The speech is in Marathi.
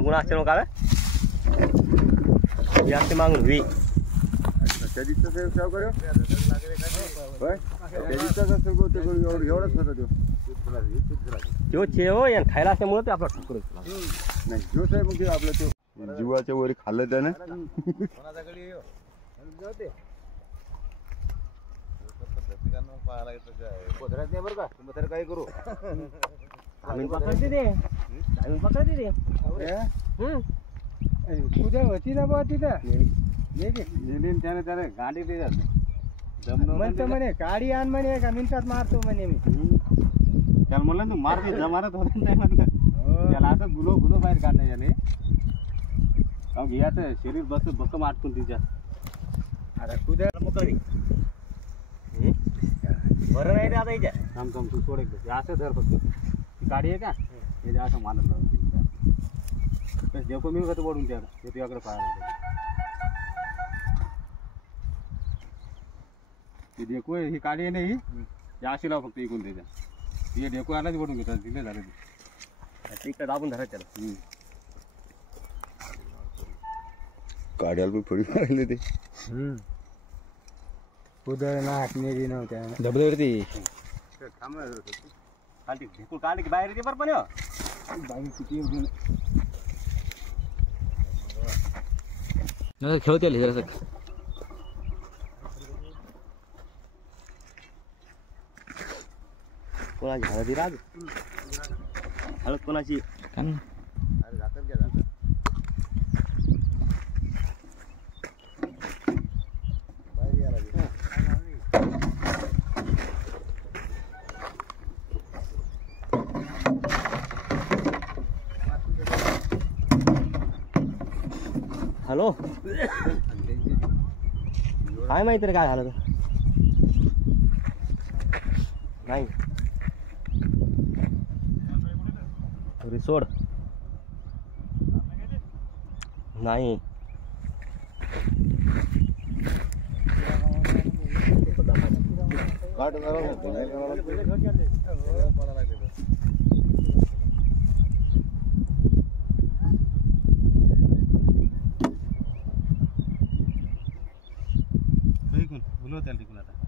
मागून असते मग काय जास्त मागून हुई तो चेव यान खायला असल्यामुळे ते आपला ठोकर नाही जोश आहे मग आपलं तो जीवाच्या वर खाल्लं त्यानं काय करू आम्ही पकडते ते आम्ही पकडते ते उद्या होती ना बा तिथं त्याने त्याने गाडी म्हणतो म्हणे गाडी आण म्हणे एका मिनिटात मारतो म्हणे मी त्याला म्हणलं तू मारते जमानत होते नाही म्हणलं त्याला असं गुलो गुलो बाहेर काढणं याने घ्यायचं शरीर बस भक्कम आटकून तिच्या अरे कुद्या मोकळी बरं नाही ते आता याच्या थांब थांब तू सोड एकदा असं धर फक्त ती गाडी आहे का हे असं मानत देखो मी कसं ओढून त्याला ते तुझ्याकडे पाहायला ती देखो ही गाडी आहे नाही ही अशी लाव फक्त इकून त्याच्या ती देखो आलाच ओढून घेतात दिले झालं तिकडे दाबून धरायचं त्याला गाड्याला पण फळी मारले ते कुदळ नाक नेली नव्हत्या धबधबवरती खाली ढेकूळ काढली की बाहेर येते बरं पण खेळते जरासं कोणाची हळदी राज हळद कोणाची हॅलो काय माहिती रे काय झालं तर नाही रिसोड नाही बोलव त्याला तिकडून आता